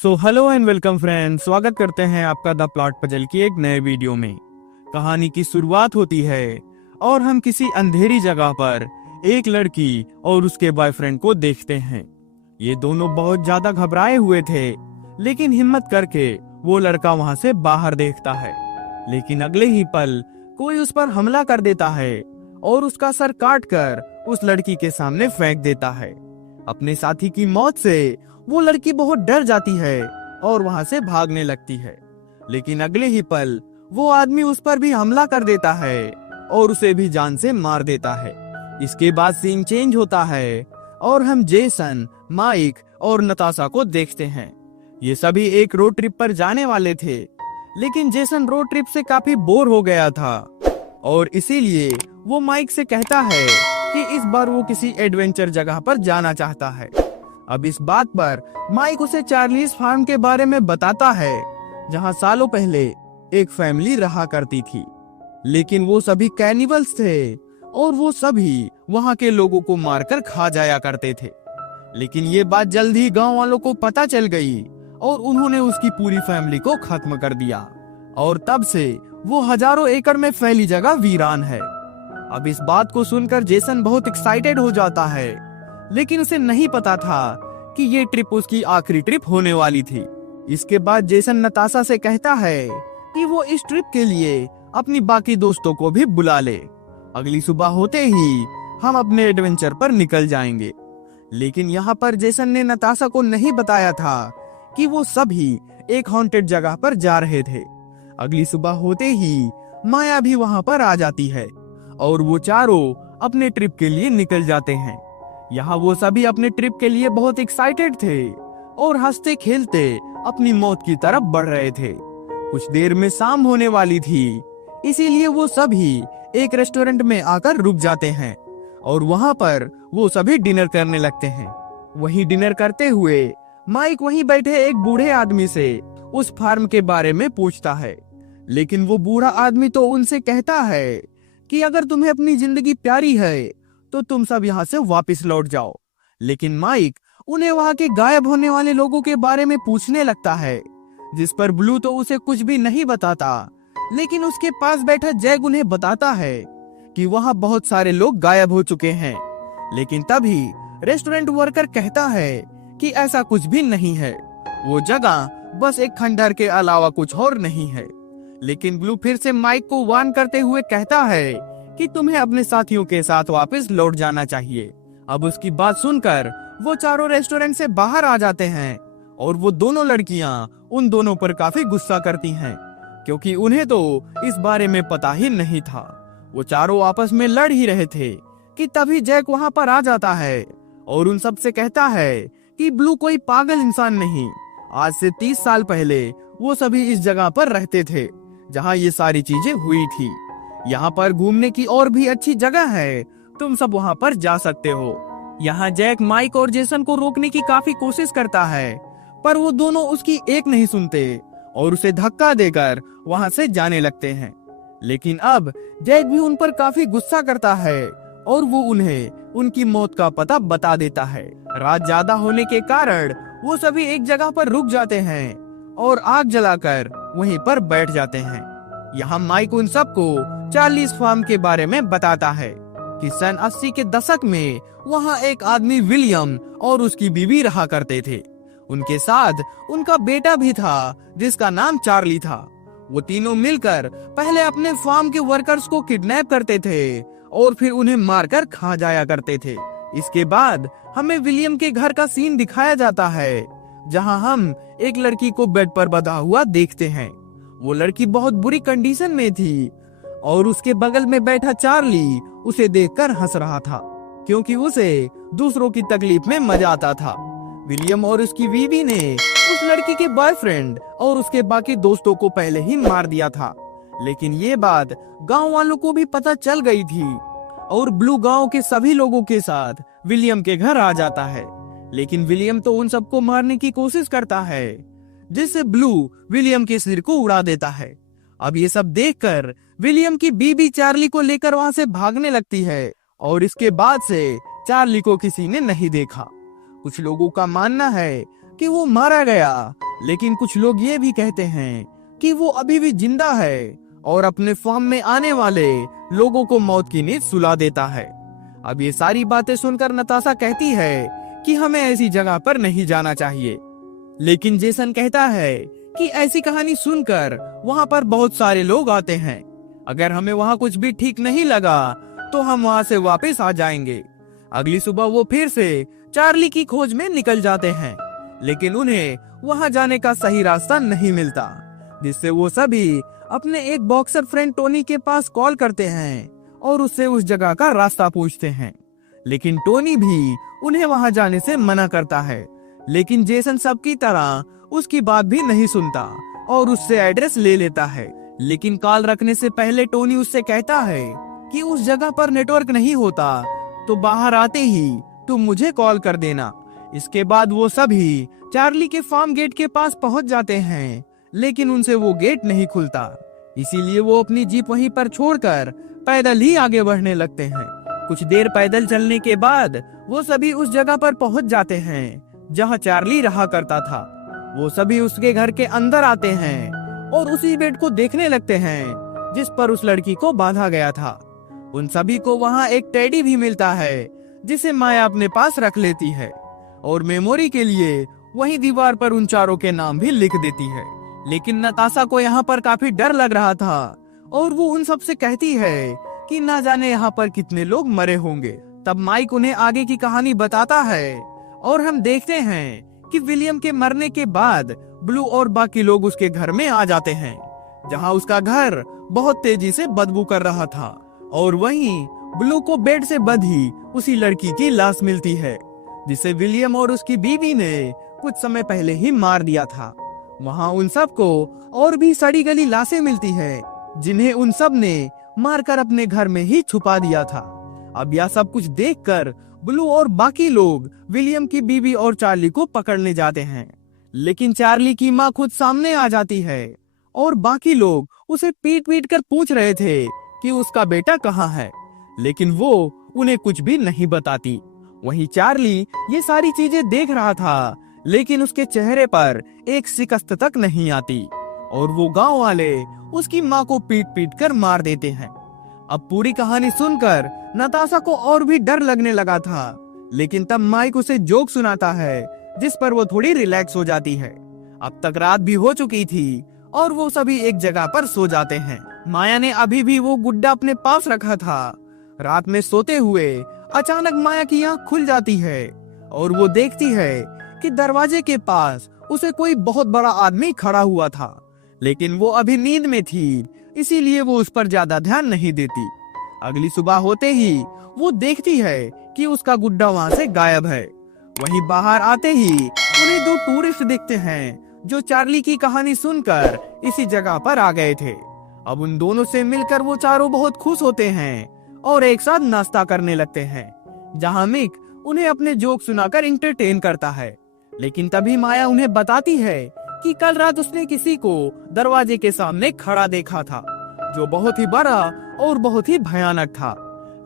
Hello and welcome friends, स्वागत करते हैं आपका द प्लॉट पजल की एक नए वीडियो में। कहानी की शुरुआत होती है और हम किसी अंधेरी जगह पर एक लड़की और उसके बॉयफ्रेंड को देखते हैं। ये दोनों बहुत ज्यादा घबराए हुए थे, लेकिन हिम्मत करके वो लड़का वहां से बाहर देखता है। लेकिन अगले ही पल कोई उस पर हमला कर देता है और उसका सर काट कर उस लड़की के सामने फेंक देता है। अपने साथी की मौत से वो लड़की बहुत डर जाती है और वहां से भागने लगती है। लेकिन अगले ही पल वो आदमी उस पर भी हमला कर देता है और उसे भी जान से मार देता है। इसके बाद सीन चेंज होता है और हम जेसन, माइक और नताशा को देखते हैं। ये सभी एक रोड ट्रिप पर जाने वाले थे, लेकिन जेसन रोड ट्रिप से काफी बोर हो गया था और इसीलिए वो माइक से कहता है कि इस बार वो किसी एडवेंचर जगह पर जाना चाहता है। अब इस बात पर माइक उसे चार्लीज फार्म के बारे में बताता है, जहां सालों पहले एक फैमिली रहा करती थी, लेकिन वो सभी कैनिबल्स थे और वो सभी वहां के लोगों को मारकर खा जाया करते थे। लेकिन ये बात जल्द ही गांव वालों को पता चल गई और उन्होंने उसकी पूरी फैमिली को खत्म कर दिया और तब से वो हजारों एकड़ में फैली जगह वीरान है। अब इस बात को सुनकर जेसन बहुत एक्साइटेड हो जाता है, लेकिन उसे नहीं पता था कि ये ट्रिप उसकी आखिरी ट्रिप होने वाली थी। इसके बाद जेसन नताशा से कहता है कि वो इस ट्रिप के लिए अपनी बाकी दोस्तों को भी बुला ले। अगली सुबह होते ही हम अपने एडवेंचर पर निकल जाएंगे। लेकिन यहाँ पर जेसन ने नताशा को नहीं बताया था कि वो सभी एक हॉन्टेड जगह पर जा रहे थे। अगली सुबह होते ही माया भी वहाँ पर आ जाती है और वो चारों अपने ट्रिप के लिए निकल जाते हैं। यहाँ वो सभी अपने ट्रिप के लिए बहुत एक्साइटेड थे और हंसते खेलते अपनी मौत की तरफ बढ़ रहे थे। कुछ देर में शाम होने वाली थी, इसीलिए वो सभी एक रेस्टोरेंट में आकर रुक जाते हैं और वहाँ पर वो सभी डिनर करने लगते हैं। वहीं डिनर करते हुए माइक वहीं बैठे एक बूढ़े आदमी से उस फार्म के बारे में पूछता है, लेकिन वो बूढ़ा आदमी तो उनसे कहता है कि अगर तुम्हें अपनी जिंदगी प्यारी है तो तुम सब यहाँ से वापस लौट जाओ। लेकिन माइक उन्हें वहाँ के गायब होने वाले लोगों के बारे में पूछने लगता है, जिस पर ब्लू तो उसे कुछ भी नहीं बताता, लेकिन उसके पास बैठा जैक उन्हें बताता है कि वहाँ बहुत सारे लोग गायब हो चुके हैं। लेकिन तभी रेस्टोरेंट वर्कर कहता है कि ऐसा कुछ भी नहीं है, वो जगह बस एक खंडहर के अलावा कुछ और नहीं है। लेकिन ब्लू फिर से माइक को वार्न करते हुए कहता है कि तुम्हें अपने साथियों के साथ वापस लौट जाना चाहिए। अब उसकी बात सुनकर वो चारों रेस्टोरेंट से बाहर आ जाते हैं और वो दोनों लड़कियां उन दोनों पर काफी गुस्सा करती हैं, क्योंकि उन्हें तो इस बारे में पता ही नहीं था। वो चारों आपस में लड़ ही रहे थे कि तभी जैक वहां पर आ जाता है और उन सब से कहता है कि ब्लू कोई पागल इंसान नहीं। आज से 30 साल पहले वो सभी इस जगह पर रहते थे जहाँ ये सारी चीजें हुई थी। यहाँ पर घूमने की और भी अच्छी जगह है, तुम सब वहाँ पर जा सकते हो। यहाँ जैक माइक और जेसन को रोकने की काफी कोशिश करता है, पर वो दोनों उसकी एक नहीं सुनते और उसे धक्का देकर वहाँ से जाने लगते हैं। लेकिन अब जैक भी उन पर काफी गुस्सा करता है और वो उन्हें उनकी मौत का पता बता देता है। रात ज्यादा होने के कारण वो सभी एक जगह पर रुक जाते हैं और आग जलाकर वहीं पर बैठ जाते हैं। यहाँ माइक उन सबको चार्लीज फार्म के बारे में बताता है कि सन 80 के दशक में वहाँ एक आदमी विलियम और उसकी बीवी रहा करते थे। उनके साथ उनका बेटा भी था जिसका नाम चार्ली था। वो तीनों मिलकर पहले अपने फार्म के वर्कर्स को किडनैप करते थे और फिर उन्हें मारकर खा जाया करते थे। इसके बाद हमें विलियम के घर का सीन दिखाया जाता है, जहां हम एक लड़की को बेड पर बंधा हुआ देखते हैं। वो लड़की बहुत बुरी कंडीशन में थी और उसके बगल में बैठा चार्ली उसे देखकर हंस रहा था, क्योंकि उसे दूसरों की तकलीफ में मजा आता था। विलियम और उसकी बीवी ने उस लड़की के बॉयफ्रेंड और उसके बाकी दोस्तों को पहले ही मार दिया था, लेकिन ये बात गांव वालों को भी पता चल गई थी और ब्लू गांव के सभी लोगों के साथ विलियम के घर आ जाता है। लेकिन विलियम तो उन सबको मारने की कोशिश करता है, जिससे ब्लू विलियम के सिर को उड़ा देता है। अब ये सब देखकर विलियम की बीबी चार्ली को लेकर वहां से भागने लगती है और इसके बाद से चार्ली को किसी ने नहीं देखा। कुछ लोगों का मानना है कि वो मारा गया लेकिन कुछ लोग ये भी कहते हैं कि वो अभी भी जिंदा है और अपने फार्म में आने वाले लोगों को मौत की नींद सुला देता है। अब ये सारी बातें सुनकर नताशा कहती है कि हमें ऐसी जगह पर नहीं जाना चाहिए, लेकिन जेसन कहता है कि ऐसी कहानी सुनकर वहाँ पर बहुत सारे लोग आते हैं। अगर हमें वहाँ कुछ भी ठीक नहीं लगा तो हम वहाँ से वापस आ जाएंगे। अगली सुबह वो फिर से चार्ली की खोज में निकल जाते हैं, लेकिन उन्हें वहाँ जाने का सही रास्ता नहीं मिलता, जिससे वो सभी अपने एक बॉक्सर फ्रेंड टोनी के पास कॉल करते हैं और उससे उस जगह का रास्ता पूछते हैं। लेकिन टोनी भी उन्हें वहाँ जाने से मना करता है, लेकिन जेसन सबकी तरह उसकी बात भी नहीं सुनता और उससे एड्रेस ले लेता है। लेकिन कॉल रखने से पहले टोनी उससे कहता है कि उस जगह पर नेटवर्क नहीं होता, तो बाहर आते ही तुम मुझे कॉल कर देना। इसके बाद वो सभी चार्ली के फार्म गेट के पास पहुंच जाते हैं, लेकिन उनसे वो गेट नहीं खुलता। इसीलिए वो अपनी जीप वहीं पर छोड़कर पैदल ही आगे बढ़ने लगते हैं। कुछ देर पैदल चलने के बाद वो सभी उस जगह पर पहुंच जाते हैं जहां चार्ली रहा करता था। वो सभी उसके घर के अंदर आते हैं और उसी बेड को देखने लगते हैं जिस पर उस लड़की को बांधा गया था। उन सभी को वहां एक टेडी भी मिलता है जिसे माया अपने पास रख लेती है और मेमोरी के लिए वहीं दीवार पर उन चारों के नाम भी लिख देती है। लेकिन नताशा को यहाँ पर काफी डर लग रहा था और वो उन सब से कहती है कि ना जाने यहाँ पर कितने लोग मरे होंगे। तब माइक उन्हें आगे की कहानी बताता है और हम देखते हैं कि विलियम के मरने के बाद ब्लू और बाकी लोग उसके घर में आ जाते हैं, जहाँ उसका घर बहुत तेजी से बदबू कर रहा था और वहीं ब्लू को बेड से बंधी उसी लड़की की लाश मिलती है जिसे विलियम और उसकी बीवी ने कुछ समय पहले ही मार दिया था। वहाँ उन सबको और भी सड़ी गली लाशें मिलती है जिन्हें उन सब ने मारकर अपने घर में ही छुपा दिया था। अब यह सब कुछ देखकर ब्लू और बाकी लोग विलियम की बीवी और चार्ली को पकड़ने जाते हैं, लेकिन चार्ली की माँ खुद सामने आ जाती है और बाकी लोग उसे पीट पीट कर पूछ रहे थे कि उसका बेटा कहाँ है, लेकिन वो उन्हें कुछ भी नहीं बताती। वहीं चार्ली ये सारी चीजें देख रहा था, लेकिन उसके चेहरे पर एक शिकस्त तक नहीं आती और वो गांव वाले उसकी माँ को पीट पीट कर मार देते हैं। अब पूरी कहानी सुनकर नताशा को और भी डर लगने लगा था, लेकिन तब माइक उसे जोक सुनाता है जिस पर वो थोड़ी रिलैक्स हो जाती है। अब तक रात भी हो चुकी थी और वो सभी एक जगह पर सो जाते हैं। माया ने अभी भी वो गुड्डा अपने पास रखा था। रात में सोते हुए अचानक माया की आंख खुल जाती है और वो देखती है कि दरवाजे के पास उसे कोई बहुत बड़ा आदमी खड़ा हुआ था, लेकिन वो अभी नींद में थी, इसीलिए वो उस पर ज्यादा ध्यान नहीं देती। अगली सुबह होते ही वो देखती है कि उसका गुड्डा वहाँ से गायब है। वहीं बाहर आते ही उन्हें दो टूरिस्ट दिखते हैं जो चार्ली की कहानी सुनकर इसी जगह पर आ गए थे। अब उन दोनों से मिलकर वो चारों बहुत खुश होते हैं और एक साथ नाश्ता करने लगते हैं, जहाँ मिक उन्हें अपने जोक सुनाकर इंटरटेन करता है। लेकिन तभी माया उन्हें बताती है कि कल रात उसने किसी को दरवाजे के सामने खड़ा देखा था जो बहुत ही बड़ा और बहुत ही भयानक था।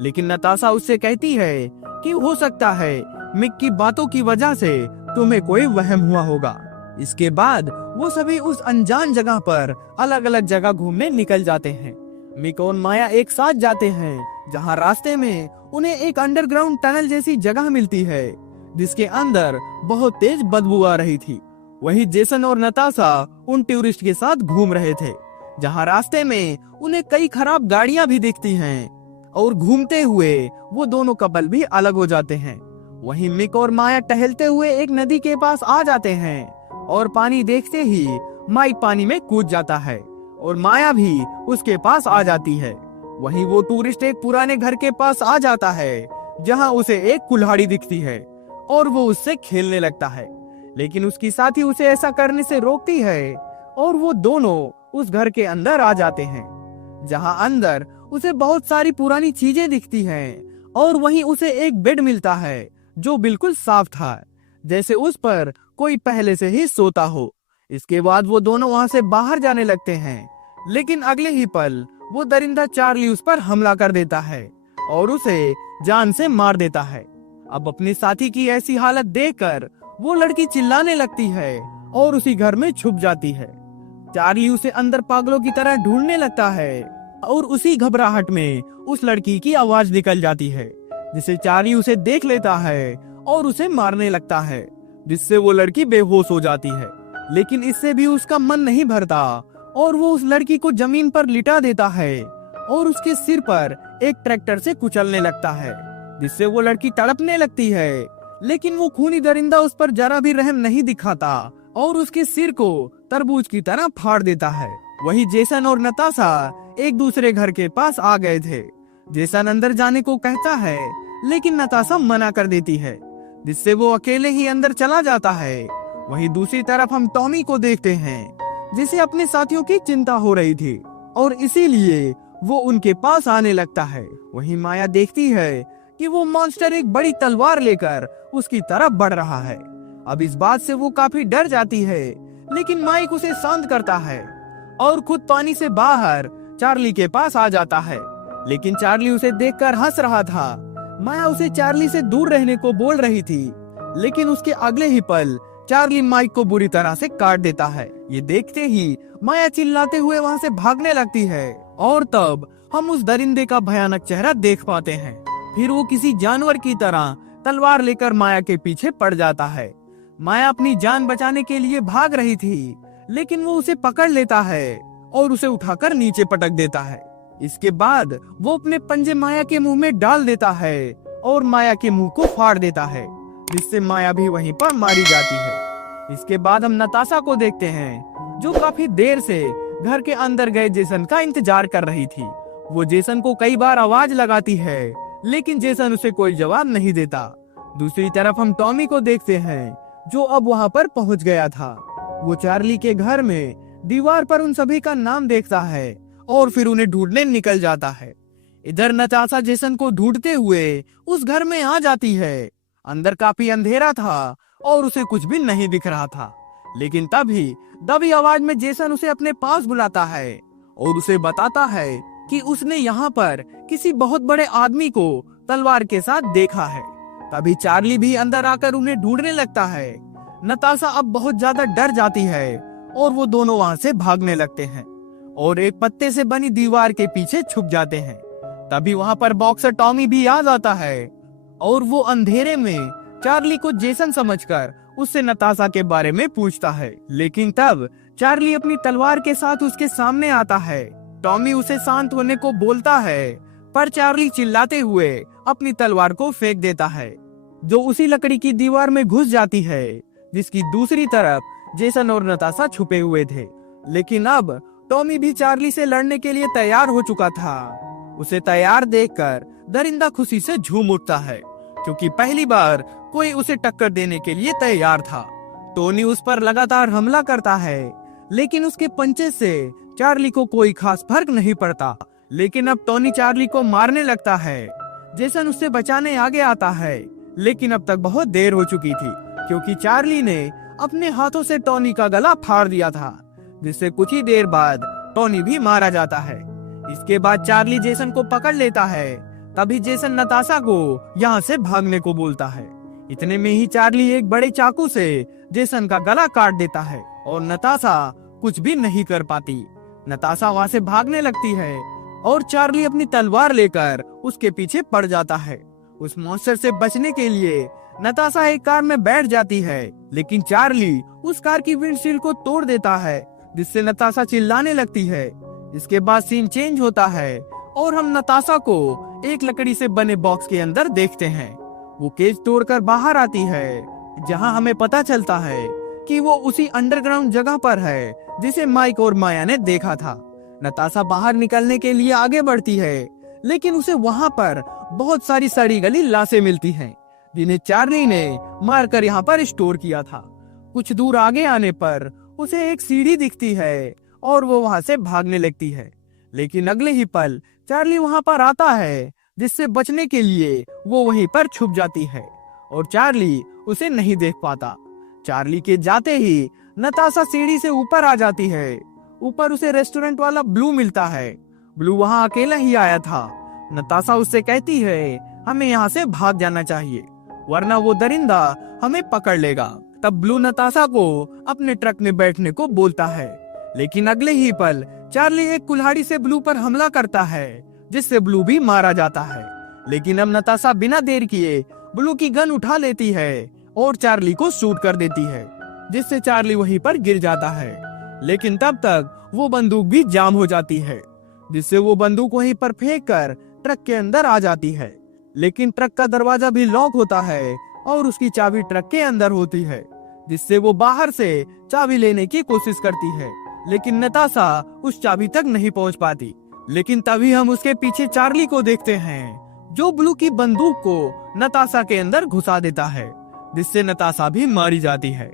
लेकिन नताशा उससे कहती है कि हो सकता है मिक की बातों की वजह से तुम्हें कोई वहम हुआ होगा। इसके बाद वो सभी उस अनजान जगह पर अलग अलग जगह घूमने निकल जाते हैं। मिक और माया एक साथ जाते हैं, जहाँ रास्ते में उन्हें एक अंडरग्राउंड टनल जैसी जगह मिलती है जिसके अंदर बहुत तेज बदबू आ रही थी। वहीं जेसन और नताशा उन टूरिस्ट के साथ घूम रहे थे, जहाँ रास्ते में उन्हें कई खराब गाड़ियां भी दिखती हैं और घूमते हुए वो दोनों कपल भी अलग हो जाते हैं। वहीं मिक और माया टहलते हुए एक नदी के पास आ जाते हैं और पानी देखते ही माइक पानी में कूद जाता है और माया भी उसके पास आ जाती है। वहीं वो टूरिस्ट एक पुराने घर के पास आ जाता है जहां उसे एक कुल्हाड़ी दिखती है और वो उससे खेलने लगता है, लेकिन उसकी साथी उसे ऐसा करने से रोकती है और वो दोनों उस घर के अंदर आ जाते हैं, जहां अंदर उसे बहुत सारी पुरानी चीजें दिखती हैं और वहीं उसे एक बेड मिलता है जो बिल्कुल साफ था, जैसे उस पर कोई पहले से ही सोता हो। इसके बाद वो दोनों वहां से बाहर जाने लगते हैं, लेकिन अगले ही पल वो दरिंदा चार्ली उस पर हमला कर देता है और उसे जान से मार देता है। अब अपने साथी की ऐसी हालत देखकर वो लड़की चिल्लाने लगती है और उसी घर में छुप जाती है। चार्ली उसे अंदर पागलों की तरह ढूंढने लगता है और उसी घबराहट में उस लड़की की आवाज निकल जाती है, जिसे चार्ली उसे देख लेता है और उसे मारने लगता है, जिससे वो लड़की बेहोश हो जाती है। लेकिन इससे भी उसका मन नहीं भरता और वो उस लड़की को जमीन पर लिटा देता है और उसके सिर पर एक ट्रैक्टर से कुचलने लगता है, जिससे वो लड़की तड़पने लगती है। लेकिन वो खूनी दरिंदा उस पर जरा भी रहम नहीं दिखाता और उसके सिर को तरबूज की तरह फाड़ देता है। वही जेसन और नताशा एक दूसरे घर के पास आ गए थे। जेसन अंदर जाने को कहता है, लेकिन नताशा मना कर देती है, जिससे वो अकेले ही अंदर चला जाता है। वहीं दूसरी तरफ हम टॉमी को देखते हैं, जिसे अपने साथियों की चिंता हो रही थी और इसीलिए वो उनके पास आने लगता है। वहीं माया देखती है कि वो मॉन्स्टर एक बड़ी तलवार लेकर उसकी तरफ बढ़ रहा है। अब इस बात से वो काफी डर जाती है, लेकिन माइक उसे शांत करता है और खुद पानी से बाहर चार्ली के पास आ जाता है। लेकिन चार्ली उसे देखकर हंस रहा था। माया उसे चार्ली से दूर रहने को बोल रही थी, लेकिन उसके अगले ही पल चार्ली माइक को बुरी तरह से काट देता है। ये देखते ही माया चिल्लाते हुए वहाँ से भागने लगती है और तब हम उस दरिंदे का भयानक चेहरा देख पाते हैं। फिर वो किसी जानवर की तरह तलवार लेकर माया के पीछे पड़ जाता है। माया अपनी जान बचाने के लिए भाग रही थी, लेकिन वो उसे पकड़ लेता है और उसे उठाकर नीचे पटक देता है। इसके बाद वो अपने पंजे माया के मुंह में डाल देता है और माया के मुंह को फाड़ देता है, जिससे माया भी वहीं पर मारी जाती है। इसके बाद हम नताशा को देखते हैं, जो काफी देर से घर के अंदर गए जेसन का इंतजार कर रही थी। वो जेसन को कई बार आवाज लगाती है, लेकिन जेसन उसे कोई जवाब नहीं देता। दूसरी तरफ हम टॉमी को देखते हैं, जो अब वहाँ पर पहुँच गया था। वो चार्ली के घर में दीवार पर उन सभी का नाम देखता है और फिर उन्हें ढूंढने निकल जाता है। इधर नताशा जेसन को ढूंढते हुए उस घर में आ जाती है। अंदर काफी अंधेरा था और उसे कुछ भी नहीं दिख रहा था, लेकिन तभी दबी आवाज में जेसन उसे अपने पास बुलाता है और उसे बताता है कि उसने यहाँ पर किसी बहुत बड़े आदमी को तलवार के साथ देखा है। तभी चार्ली भी अंदर आकर उन्हें ढूंढने लगता है। नताशा अब बहुत ज्यादा डर जाती है और वो दोनों वहाँ से भागने लगते हैं और एक पत्ते से बनी दीवार के पीछे छुप जाते हैं। तभी वहाँ पर बॉक्सर टॉमी भी आ जाता है और वो अंधेरे में चार्ली को जेसन समझकर उससे नताशा के बारे में पूछता है। लेकिन तब चार्ली अपनी तलवार के साथ उसके सामने आता है। टॉमी उसे शांत होने को बोलता है, पर चार्ली चिल्लाते हुए अपनी तलवार को फेंक देता है, जो उसी लकड़ी की दीवार में घुस जाती है, जिसकी दूसरी तरफ जेसन और नताशा छुपे हुए थे। लेकिन अब टॉमी भी चार्ली से लड़ने के लिए तैयार हो चुका था। उसे तैयार देखकर दरिंदा खुशी से झूम उठता है, क्योंकि पहली बार कोई उसे टक्कर देने के लिए तैयार था। टोनी उस पर लगातार हमला करता है, लेकिन उसके पंचे से चार्ली को कोई खास फर्क नहीं पड़ता। लेकिन अब टोनी चार्ली को मारने लगता है। जेसन उससे बचाने आगे आता है, लेकिन अब तक बहुत देर हो चुकी थी, क्योंकि चार्ली ने अपने हाथों से टोनी का गला फाड़ दिया था, जिससे कुछ ही देर बाद टोनी भी मारा जाता है। इसके बाद चार्ली जेसन को पकड़ लेता है। तभी जेसन नताशा को यहाँ से भागने को बोलता है। इतने में ही चार्ली एक बड़े चाकू से जेसन का गला काट देता है और नताशा कुछ भी नहीं कर पाती। नताशा वहाँ से भागने लगती है और चार्ली अपनी तलवार लेकर उसके पीछे पड़ जाता है। उस मॉन्स्टर से बचने के लिए नताशा एक कार में बैठ जाती है, लेकिन चार्ली उस कार की विंडशील्ड को तोड़ देता है, जिससे नताशा चिल्लाने लगती है। इसके बाद सीन चेंज होता है और हम नताशा को एक लकड़ी से बने बॉक्स के अंदर देखते हैं। वो केज तोड़कर बाहर आती है, जहां हमें पता चलता है कि वो उसी अंडरग्राउंड जगह पर है जिसे माइक और माया ने देखा था। नताशा बाहर निकलने के लिए आगे बढ़ती है, लेकिन उसे वहां पर बहुत सारी सड़ी गली लाशें मिलती हैं, जिन्हें चार्ली ने मारकर यहाँ पर स्टोर किया था। कुछ दूर आगे आने पर उसे एक सीढ़ी दिखती है और वो वहां से भागने लगती है, लेकिन अगले ही पल चार्ली वहां पर आता है, जिससे बचने के लिए वो वहीं पर छुप जाती है और चार्ली उसे नहीं देख पाता। चार्ली के जाते ही नताशा सीढ़ी से ऊपर आ जाती है। ऊपर उसे रेस्टोरेंट वाला ब्लू मिलता है। ब्लू वहां अकेला ही आया था। नताशा उससे कहती है, हमें यहाँ से भाग जाना चाहिए, वरना वो दरिंदा हमें पकड़ लेगा। तब ब्लू नताशा को अपने ट्रक में बैठने को बोलता है, लेकिन अगले ही पल चार्ली एक कुल्हाड़ी से ब्लू पर हमला करता है, जिससे ब्लू भी मारा जाता है। लेकिन अब नताशा बिना देर किए ब्लू की गन उठा लेती है और चार्ली को शूट कर देती है, जिससे चार्ली वहीं पर गिर जाता है। लेकिन तब तक वो बंदूक भी जाम हो जाती है, जिससे वो बंदूक वहीं पर फेंक कर ट्रक के अंदर आ जाती है। लेकिन ट्रक का दरवाजा भी लॉक होता है और उसकी चाबी ट्रक के अंदर होती है, जिससे वो बाहर से चाबी लेने की कोशिश करती है, लेकिन नताशा उस चाबी तक नहीं पहुंच पाती। लेकिन तभी हम उसके पीछे चार्ली को देखते हैं, जो ब्लू की बंदूक को नताशा के अंदर घुसा देता है, जिससे नताशा भी मारी जाती है।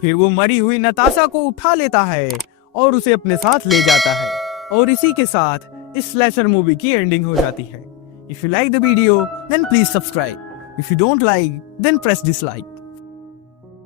फिर वो मरी हुई नताशा को उठा लेता है और उसे अपने साथ ले जाता है, और इसी के साथ इस स्लैशर मूवी की एंडिंग हो जाती है। If you like the video then please subscribe. If you don't like then press dislike.